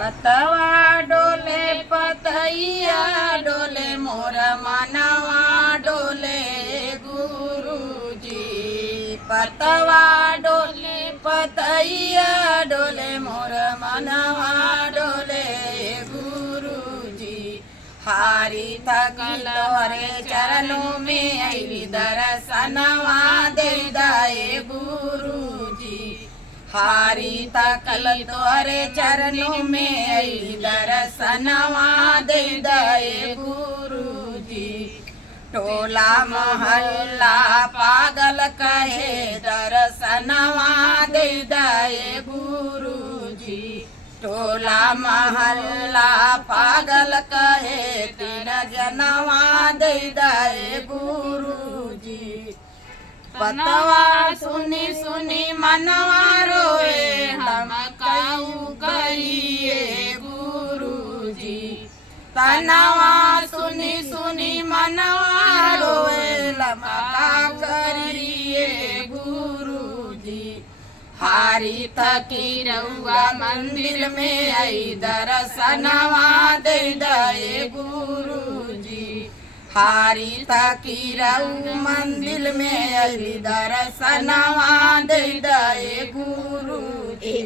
पतवा डोले पतैया डोले मोर मनवा डोले गुरुजी। पतवा डोले पतैया डोले मोर मनवा डोले गुरुजी। हारी थकिल तोरे चरणों में आई दर्शनवा दे दाए गुरुजी। हारी थकल तोरे चरणों में आई दर्शनवा दे दाए गुरुजी। टोला मोहल्ला पागल कहे दर्शनवा दे दाए गुरुजी। टोला मोहल्ला पागल कहे तीन जनवा दे दाए गुरुजी। पतवा सुनी सुनी मनवा रोए हम कऊ करिए गुरुजी। तनवा सुनी सुनी मनवा रोए लमका करिए गुरुजी। हारी थकी रहुआ मंदिर में आई दर्शनवा दे दाए गुरुजी। हारी थकी रहू मंदिर में आई दर्शनवा दे दाए गुरुजी।